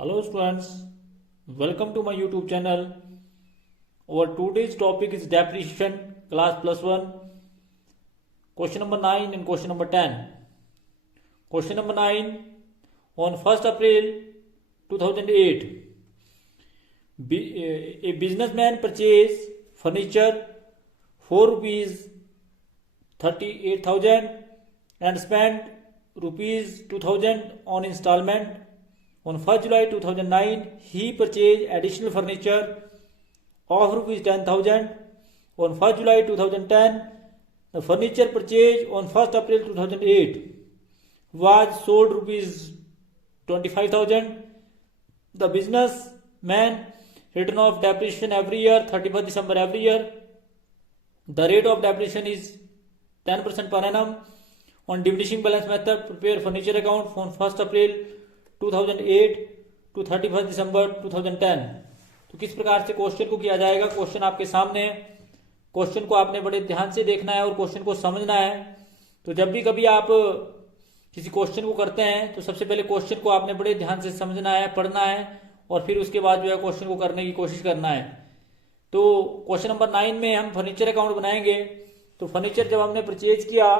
Hello students, welcome to my YouTube channel. Our today's topic is depreciation class plus 1, question number 9 and question number 10. Question number 9, on 1st April 2008, a businessman purchased furniture for rupees 38,000 and spent rupees 2,000 on installment. On 1st July 2009, he purchased additional furniture of rupees 10,000. On 1st July 2010, the furniture purchased on 1st April 2008 was sold rupees 25,000. The businessman written off depreciation every year, 31st December every year. The rate of depreciation is 10% per annum. On diminishing balance method, prepare furniture account from 1st April 2008 to 31st December 2010. तो किस प्रकार से question को किया जाएगा। Question आपके सामने है, क्वेश्चन को आपने बड़े ध्यान से देखना है और क्वेश्चन को समझना है। तो जब भी कभी आप किसी क्वेश्चन को करते हैं तो सबसे पहले क्वेश्चन को आपने बड़े ध्यान से समझना है, पढ़ना है और फिर उसके बाद जो है क्वेश्चन को करने की कोशिश करना है। तो क्वेश्चन नंबर 9 में हम फर्नीचर अकाउंट बनाएंगे। तो फर्नीचर जब हमने परचेज किया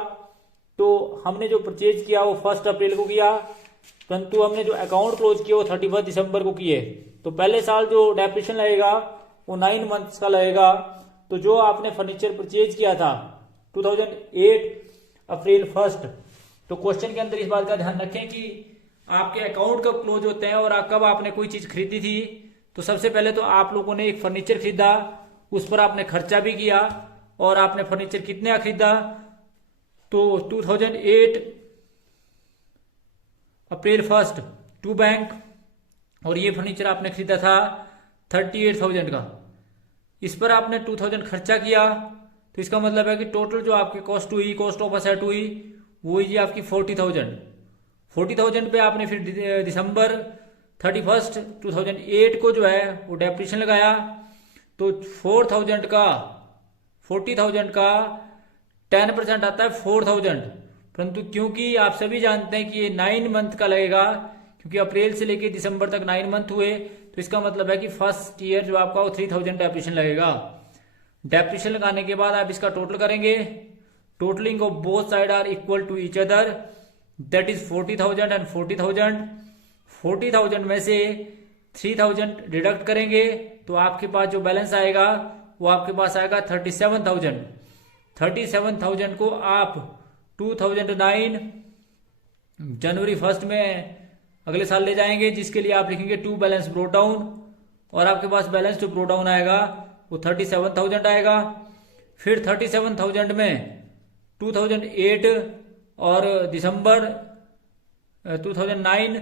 तो हमने जो परचेज किया वो 1 अप्रैल को किया, परंतु हमने जो अकाउंट क्लोज किया वो 31 दिसंबर को किए। तो पहले साल जो डेप्रिसिएशन लगेगा वो 9 मंथ्स का लगेगा। तो जो आपने फर्नीचर परचेज किया था 2008 अप्रैल 1, तो क्वेश्चन के अंदर इस बात का ध्यान रखें कि आपके अकाउंट कब क्लोज होते हैं और कब आपने कोई चीज खरीदी थी। तो सबसे पहले तो आप लोगों ने एक फर्नीचर खरीदा, उस पर आपने खर्चा भी किया और आपने फर्नीचर कितने का खरीदा, तो 2008 अप्रैल 1 टू बैंक, और ये फर्नीचर आपने खरीदा था 38,000 का। इस पर आपने 2,000 खर्चा किया, तो इसका मतलब है कि टोटल जो आपकी कॉस्ट हुई, कॉस्ट ऑफ असेट हुई, वो हुई जी आपकी 40,000 पे आपने फिर दिसंबर 31 2008 को जो है वो डेप्रिसिएशन लगाया। तो 40,000 का 10% आता है 4,000, परंतु क्योंकि आप सभी जानते हैं कि ये 9 मंथ का लगेगा, क्योंकि अप्रैल से लेके दिसंबर तक 9 मंथ हुए, तो इसका मतलब है कि फर्स्ट ईयर जो आपका वो 3,000 डेप्रिसिएशन लगेगा। डेप्रिसिएशन लगाने के बाद आप इसका टोटल करेंगे। Totalling of both side are equal to each other, that is 40,000 and 40,000। 40,000 में से 3,000 डिडक्ट करेंगे तो आपके पास जो बैलेंस आएगा वो आपके पास आएगा 37,000। 37,000 को आप 2009 जनवरी 1 में अगले साल ले जाएंगे, जिसके लिए आप लिखेंगे टू बैलेंस ब्रोट डाउन, और आपके पास बैलेंस जो ब्रोट डाउन आएगा वो 37,000 आएगा। फिर 37,000 में 2008 और दिसंबर 2009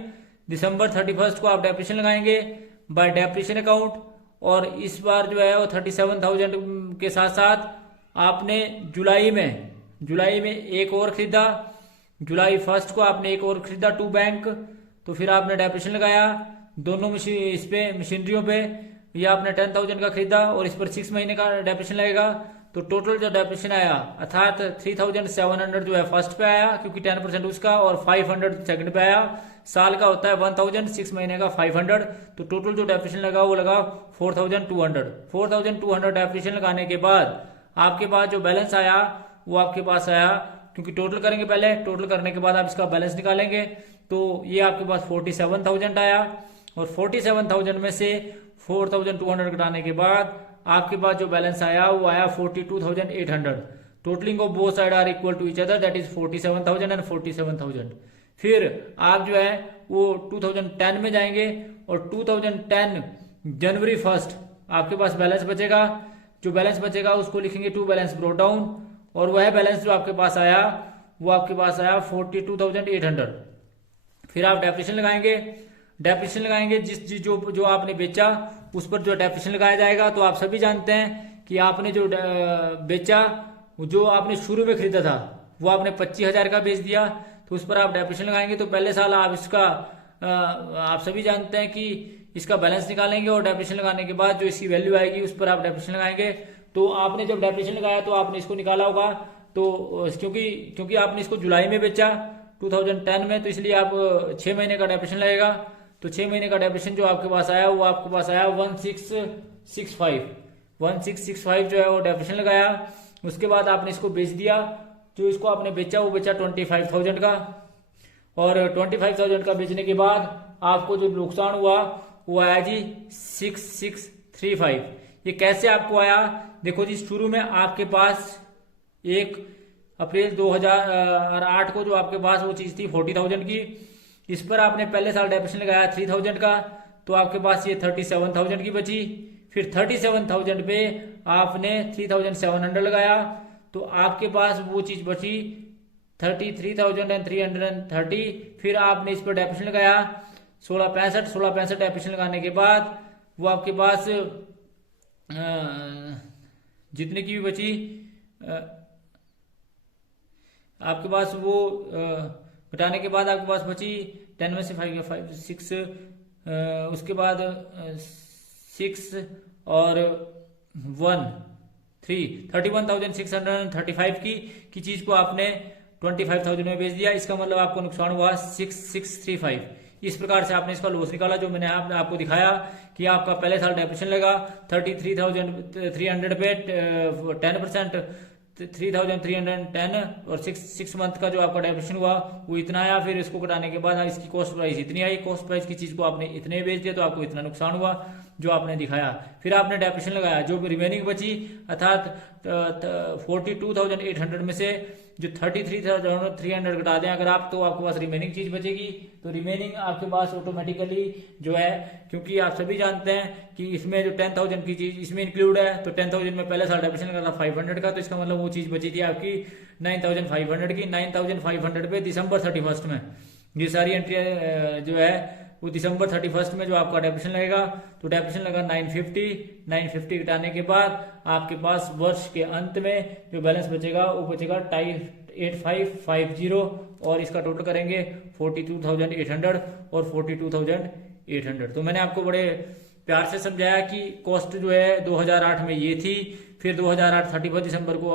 दिसंबर 31 को आप डेप्रिसिएशन लगाएंगे बाय डेप्रिसिएशन अकाउंट, और इस बार जो है वो 37,000 के साथ साथ आपने जुलाई में एक और खरीदा। जुलाई 1 को आपने एक और खरीदा टू बैंक, तो फिर आपने डेप्रिसिएशन लगाया दोनों इस पे मशीनरियों पे। ये आपने 10,000 का खरीदा और इस पर 6 महीने का डेप्रिसिएशन लगेगा। तो टोटल जो डेप्रिसिएशन आया अर्थात 3,700 जो है फर्स्ट पे आया, क्योंकि 10% उसका, और 500 सेकंड पे आया। साल का होता है 1,000, 6 महीने का 500, तो टोटल जो डेप्रिसिएशन लगा वो लगा 4,200। 4,200 डेप्रिसिएशन लगाने के बाद आपके पास जो बैलेंस आया वो आपके पास आया, क्योंकि टोटल करेंगे पहले, टोटल करने के बाद आप इसका बैलेंस निकालेंगे, तो ये आपके पास 47,000 आया। और 47,000 में से 4,200 घटाने के बाद आपके पास जो बैलेंस आया वो आया 42,800। Totalling of both side are equal to each other, that is 47,000 and 47,000। फिर आप जो है वो 2010 में जाएंगे और 2010 जनवरी 1 आपके पास बैलेंस बचेगा। जो बैलेंस बचेगा उसको लिखेंगे टू बैलेंस ब्रोट डाउन, और वह बैलेंस जो आपके पास आया वो आपके पास आया 42,800। फिर आप डेप्रिसिएशन लगाएंगे जिस चीज जो आपने बेचा उस पर जो डेप्रिसिएशन लगाया जाएगा। तो आप सभी जानते हैं कि आपने जो बेचा, जो आपने शुरू में खरीदा था वो आपने 25,000 का बेच दिया, तो उस पर आप डेप्रिसिएशन लगाएंगे। तो पहले साल आप इसका आप सभी जानते हैं कि इसका बैलेंस निकालेंगे, और डेप्रिसिएशन लगाने के बाद जो इसकी वैल्यू आएगी उस पर आप डेप्रिसिएशन लगाएंगे। तो आपने जब डेप्रिसिएशन लगाया तो आपने इसको निकाला होगा, तो क्योंकि आपने इसको जुलाई में बेचा 2010 में, तो इसलिए आप 6 महीने का डेप्रिसिएशन लगेगा। तो 6 महीने का डेप्रिसिएशन जो आपके पास आया वो आपके पास आया 1665 जो है वो डेप्रिसिएशन लगाया। उसके बाद आपने इसको बेच दिया, जो इसको आपने बेचा वो बेचा 25,000 का, और 25,000 का बेचने के बाद आपको जो नुकसान हुआ वो आया जी 6635। ये कैसे आपको आया? देखो जी, शुरू में आपके पास 1 अप्रैल 2008 को जो आपके पास वो चीज थी 40,000 की, इस पर आपने पहले साल डेप्रिसिएशन लगाया 3,000 का, तो आपके पास ये 37,000 की बची। फिर 37,000 पे आपने 3,700 लगाया, तो आपके पास वो चीज बची 33,330। फिर आपने इस पर डेप्रिसिएशन लगाया 1665 डेप्रिसिएशन लगाने के बाद वो आपके पास जितने की भी बची आपके पास वो घटाने के बाद आपके पास बची 10 में से 5 6, उसके बाद 6 और 1 3 31,635 की चीज को आपने 25,000 में बेच दिया। इसका मतलब आपको नुकसान हुआ 6635। इस प्रकार से आपने इसका लॉस निकाला, जो मैंने आपको दिखाया कि आपका पहले साल डेप्रिसिएशन लगा 33,300 पे 10%, 3,310, और 6 मंथ का जो आपका डेप्रिसिएशन हुआ वो इतना आया। फिर इसको घटाने के बाद इसकी कॉस्ट प्राइस इतनी आई, कॉस्ट प्राइस की चीज को आपने इतने बेच दिया, तो आपको इतना नुकसान हुआ जो आपने दिखाया। फिर आपने डेप्रिसिएशन लगाया, जो रिमेनिंग बची अर्थात 42,800 में से जो 33,300 घटा दें अगर आप, तो आपके पास रिमेनिंग चीज बचेगी। तो रिमेनिंग आपके पास ऑटोमेटिकली जो है, क्योंकि आप सभी जानते हैं कि इसमें जो 10,000 की चीज इसमें इंक्लूड है, तो 10,000 में पहले साल डेप्रिसिएशन लगा था 500 का, तो इसका मतलब वो चीज बची थी आपकी 9,500 की। 9,500 पे दिसंबर 31 में ये सारी एंट्री जो है वो दिसंबर 31 में जो आपका डेप्रिसिएशन लगेगा, तो डेप्रिसिएशन लगा 950 घटाने के बाद आपके पास वर्ष के अंत में जो बैलेंस बचेगा वो बचेगा 8550, और इसका टोटल करेंगे 42,800 और 42,800। तो मैंने आपको बड़े प्यार से समझाया कि कॉस्ट जो है 2008 में ये थी, फिर 2008 31 दिसंबर को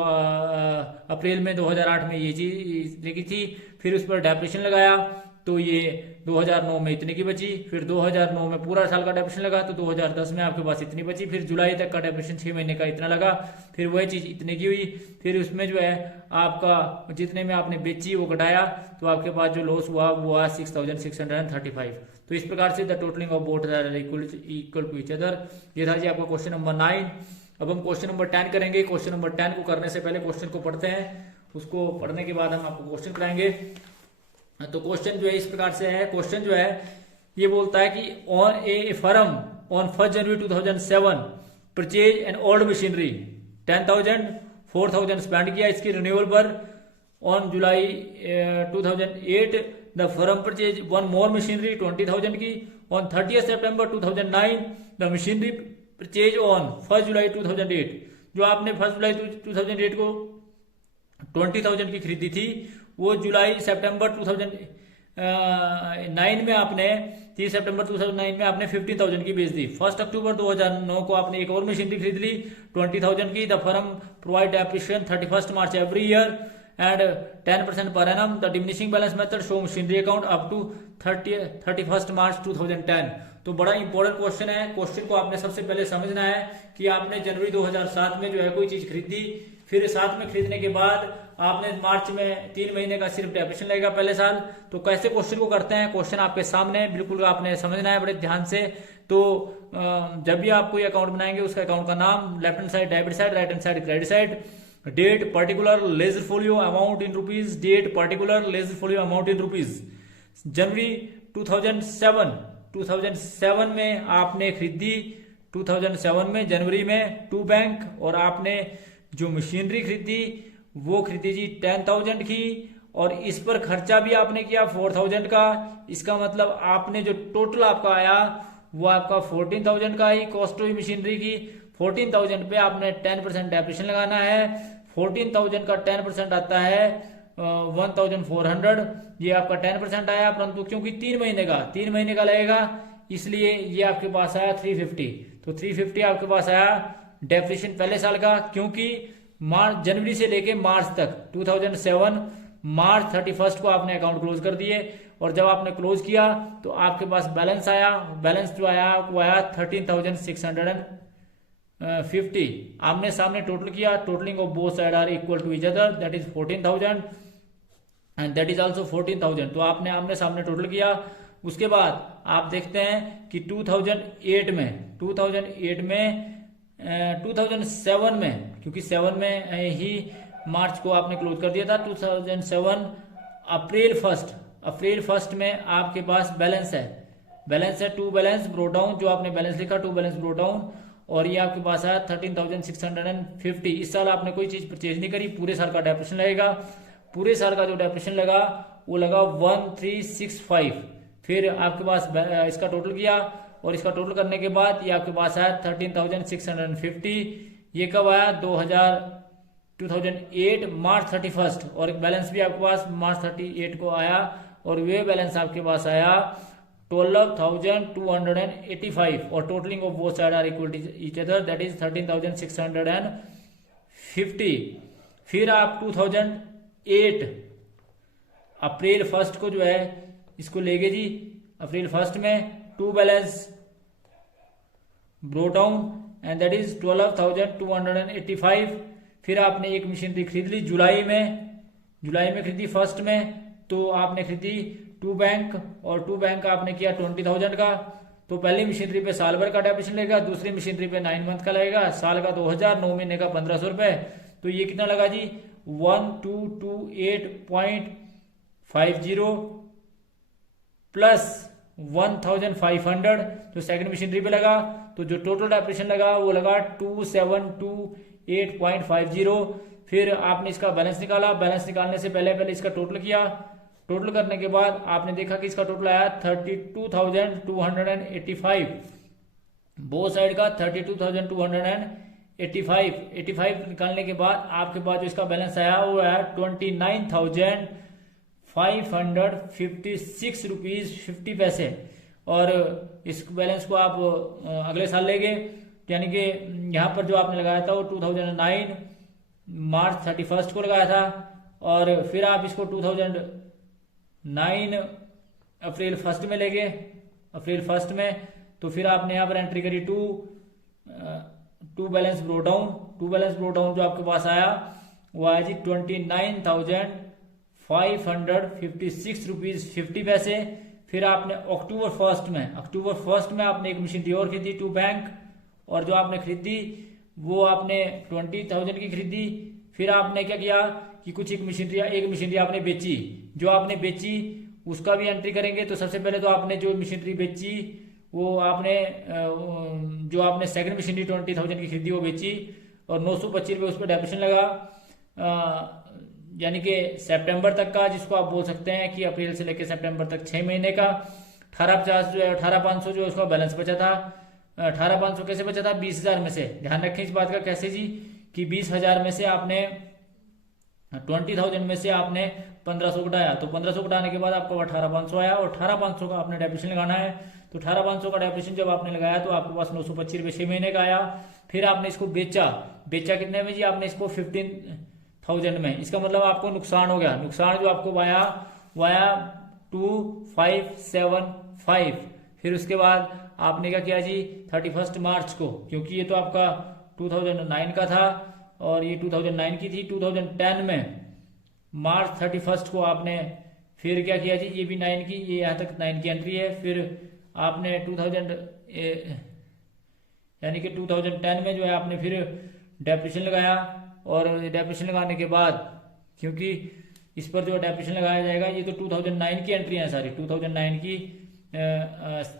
अप्रैल में 2008 में ये चीज देखी थी, फिर उस पर डेप्रिसिएशन लगाया तो ये 2009 में इतनी की बची। फिर 2009 में पूरा साल का डेप्रिसिएशन लगा तो 2010 में आपके पास इतनी बची। फिर जुलाई तक का डेप्रिसिएशन 6 महीने का इतना लगा, फिर वही चीज इतने की हुई। फिर उसमें जो है आपका जितने में आपने बेची वो घटाया, तो आपके पास जो लॉस हुआ वो हुआ 6,635। तो इस प्रकार से the totalling of both are equal to each other. ये था जी आपका क्वेश्चन नंबर 9। अब हम क्वेश्चन नंबर 10 करेंगे। क्वेश्चन नंबर 10 को करने से पहले क्वेश्चन को पढ़ते हैं, उसको पढ़ने के बाद हम आपको क्वेश्चन कराएंगे। तो क्वेश्चन जो है इस प्रकार से है। क्वेश्चन जो है ये बोलता है कि on A firm on 1 January 2007 purchase an old machinery 10,000, 4,000 spend किया इसकी रिन्यूअल पर। On July 2008 the firm purchase 1 more machinery 20,000 की। On 30 September 2009 the machinery purchase on 1 जुलाई 2008, जो आपने 1 जुलाई 2008 को 20,000 की खरीदी थी, वो जुलाई सितंबर 2009 में आपने 30 सितंबर 2009 में आपने 15,000 की बेच दी। 1 अक्टूबर 2009 को आपने एक और मशीनरी खरीद ली 20,000 की। The firm provide depreciation 31 March every year end 10% per annum. The diminishing balance method show machinery account up to 31 March 2010। तो बड़ा इंपॉर्टेंट क्वेश्चन है। क्वेश्चन को आपने सबसे पहले समझना है कि आपने जनवरी 2007 में जो है कोई चीज खरीदी, फिर साथ में खरीदने के बाद आपने मार्च में 3 महीने का सिर्फ डेप्रिसिएशन लगेगा पहले साल। तो कैसे क्वेश्चन को करते हैं, क्वेश्चन आपके सामने बिल्कुल आपने समझना है बड़े ध्यान से। तो जब भी आप कोई अकाउंट बनाएंगे उसका अकाउंट का नाम, left hand side debit side, right hand side credit side, date particular ledger folio amount in rupees, date particular ledger folio amount in rupees. जनवरी 2007 में आपने खरीदी, 2007 में जनवरी में 2 बैंक, और आपने जो मशीनरी खरीदी वो खरीदी जी 10,000 की, और इस पर खर्चा भी आपने किया 4,000 का। इसका मतलब आपने जो टोटल आपका आया वो आपका 14,000 का ही कॉस्ट हुई मशीनरी की। 14,000 पे आपने 10% डेप्रिसिएशन लगाना है। 14,000 का 10% आता है 1,400। ये आपका 10% आया, परंतु क्योंकि 3 महीने का लगेगा इसलिए ये आपके पास आया 350। तो 350 आपके पास आया डेप्रिसिएशन पहले साल का, क्योंकि मार्च जनवरी से लेके मार्च तक 2007 मार्च 31 को आपने अकाउंट क्लोज कर दिए, और जब आपने क्लोज किया तो आपके पास बैलेंस आया, बैलेंस जो आया वो आया 13,650। आमने सामने टोटल किया, totalling of both side are equal to each other, that is 14,000 and that is also 14,000। तो आपने आमने सामने टोटल किया। उसके बाद आप देखते हैं कि 2007 में, क्योंकि 7 में ही मार्च को आपने क्लोज कर दिया था, 2007 अप्रैल फर्स्ट में आपके पास बैलेंस है टू बैलेंस ब्रो डाउन, जो आपने बैलेंस लिखा टू बैलेंस ब्रो डाउन, और ये आपके पास आया 13,650। इस साल आपने कोई चीज परचेज नहीं करी, पूरे साल का डेप्रिसिएशन लगेगा। पूरे साल का जो डेप्रिसिएशन लगा वो लगा 1365। फिर आपके पास इसका टोटल किया, और इसका टोटल करने के बाद ये आपके पास आया 13,650। ये कब आया? 2008 मार्च 31, और एक बैलेंस भी आपके पास मार्च 38 को आया, और वे बैलेंस आपके पास आया 12,285, और totalling of both side are equal to each other, that is 13,650। फिर आप 2008 अप्रैल फर्स्ट को जो है इसको लेंगे जी, अप्रैल फर्स्ट में to balance brought down and that is 12,285। फिर आपने एक मशीनरी खरीद ली जुलाई में खरीदी फर्स्ट में, तो आपने खरीदी टू बैंक, और टू बैंक आपने किया 20,000 का। तो पहली मशीनरी पे साल भर का डेप्रिसिएशन लगेगा, दूसरी मशीनरी पे 9 मंथ का लगेगा, साल का 2,000, 9 महीने का 1,500 रुपए। तो ये कितना लगा जी? 1228.50 प्लस 1,500, तो सेकंड मशीनरी पे लगा। तो जो टोटल डेप्रिसिएशन लगा वो लगा 2728.50। फिर आपने इसका बैलेंस निकाला, बैलेंस निकालने से पहले इसका टोटल किया, टोटल करने के बाद आपने देखा कि इसका टोटल आया 32,285, बोथ साइड का 32,285 निकालने के बाद आपके पास जो इसका बैलेंस आया वो आया 29,556 रुपीज 50 पैसे। और इस बैलेंस को आप अगले साल लेंगे, यानी कि यहाँ पर जो आपने लगाया था वो 2009 मार्च 31 को लगाया था, और फिर आप इसको 2009 अप्रैल फर्स्ट में लेंगे, अप्रैल फर्स्ट में। तो फिर आपने यहाँ पर एंट्री करी टू बैलेंस ब्रो डाउन जो आपके पास आया वो आया जी 29,556 रुपीज 50 पैसे। फिर आपने अक्टूबर फर्स्ट में आपने एक मशीनरी और खरीदी टू बैंक, और जो आपने खरीदी वो आपने 20,000 की खरीदी। फिर आपने क्या किया कि एक मशीनरी आपने बेची, जो आपने बेची उसका भी एंट्री करेंगे। तो सबसे पहले तो आपने जो मशीनरी बेची वो आपने जो आपने सेकंड मशीनरी 20,000 की खरीदी वो बेची, और 925 रुपये उस पर डेप्रिसिएशन लगा, यानी कि सितंबर तक का, जिसको आप बोल सकते हैं कि अप्रैल से लेकर सितंबर तक 6 महीने का। 18,50 जो है 18,500 जो उसका बैलेंस बचा था। 18,500 कैसे बचा था? 20,000 में से। ध्यान रखें इस बात का, कैसे जी, कि 20,000 में से आपने 20,000 में से आपने 1,500 घटाया, तो 1,500 घटाने के बाद आपको 18,500 आया, और 18,500 का आपने डेप्रिसिएशन लगाना है। तो 18,500 का डेप्रिसिएशन जब आपने लगाया तो आपके पास 925 रुपये 6 महीने का आया। फिर आपने इसको बेचा कितने में जी? आपने इसको 15,000 में। इसका मतलब आपको नुकसान हो गया, नुकसान जो आपको आया 2,575। फिर उसके बाद आपने क्या किया जी? 31 मार्च को, क्योंकि ये तो आपका 2009 का था और ये 2009 की थी, 2010 में मार्च 31 को आपने फिर क्या किया जी? ये भी 9 की, ये यहाँ तक 9 की एंट्री है। फिर आपने यानी कि 2010 में जो है आपने फिर डेप्रिसिएशन लगाया, और डेप्रिसिएशन लगाने के बाद, क्योंकि इस पर जो डेप्रिसिएशन लगाया जाएगा, ये तो 2009 की एंट्री है सारी, 2009 की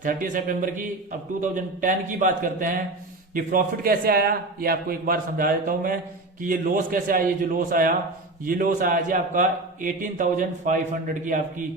30 सितंबर की। अब 2010 की बात करते हैं। ये प्रॉफिट कैसे आया ये आपको एक बार समझा देता हूं मैं, कि ये लॉस कैसे आया। ये जो लॉस आया, ये लॉस आया जी आपका 18,500 की आपकी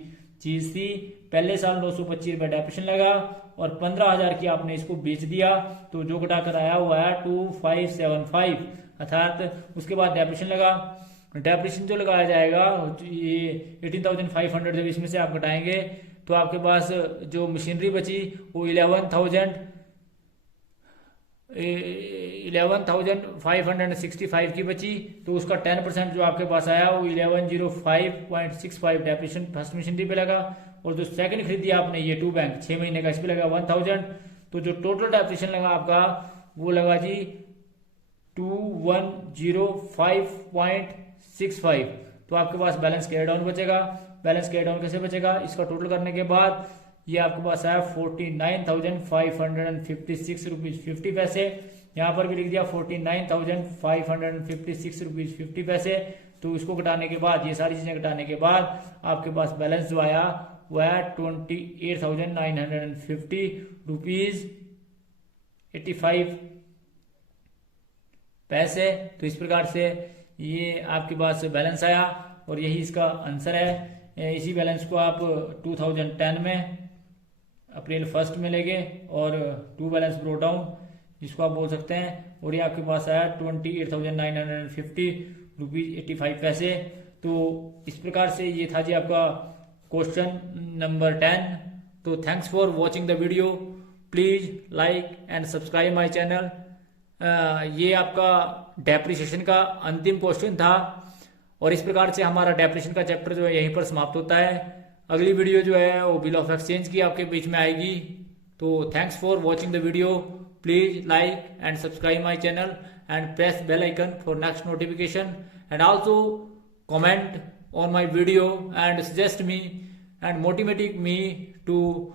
चीज थी। पहले साल 925 रुपये डेप्रिसिएशन लगा, और 15,000 की आपने इसको बेच दिया, तो जो घटाकर आया वो आया 2,575, अर्थात उसके बाद डेप्रिसिएशन लगा। डेप्रिसिएशन जो लगाया जाएगा ये 18,500, जब इसमें से आप घटाएंगे तो आपके पास जो मशीनरी बची वो 11,565 की बची। तो उसका 10% जो आपके पास आया वो 1105.65 डेप्रिसिएशन फर्स्ट मशीनरी पे लगा, और जो सेकंड खरीदी आपने ये 2 बैंक 6 महीने का, इस पर लगा 1000। तो जो टोटल डेप्रिसिएशन लगा आपका वो लगा जी 2105.65। तो आपके पास बैलेंस कैरी डाउन बचेगा। बैलेंस कैरी डाउन कैसे बचेगा, इसका टोटल करने के बाद ये आपके पास आया 49,556 रुपीज 50 पैसे। यहाँ पर भी लिख दिया 49,556 रुपीज 50 पैसे। तो इसको घटाने के बाद, ये सारी चीजें घटाने के बाद आपके पास बैलेंस जो आया वो है 28,950 रुपीज 85 पैसे। तो इस प्रकार से ये आपके पास बैलेंस आया और यही इसका आंसर है। इसी बैलेंस को आप 2010 में अप्रैल 1 में लेंगे और 2 बैलेंस ब्रोट डाउन जिसको आप बोल सकते हैं, और ये आपके पास आया 28,950 रुपीज 85 पैसे। तो इस प्रकार से ये था जी आपका क्वेश्चन नंबर 10। तो thanks for watching the video, please like and subscribe my channel. ये आपका डेप्रिसिएशन का अंतिम क्वेश्चन था और इस प्रकार से हमारा डेप्रिसिएशन का चैप्टर जो है यहीं पर समाप्त होता है। अगली वीडियो जो है वो बिल ऑफ एक्सचेंज की आपके बीच में आएगी। तो thanks for watching the video, please like and subscribe my channel and press bell icon for next notification, and also comment on my video and suggest me and motivate me to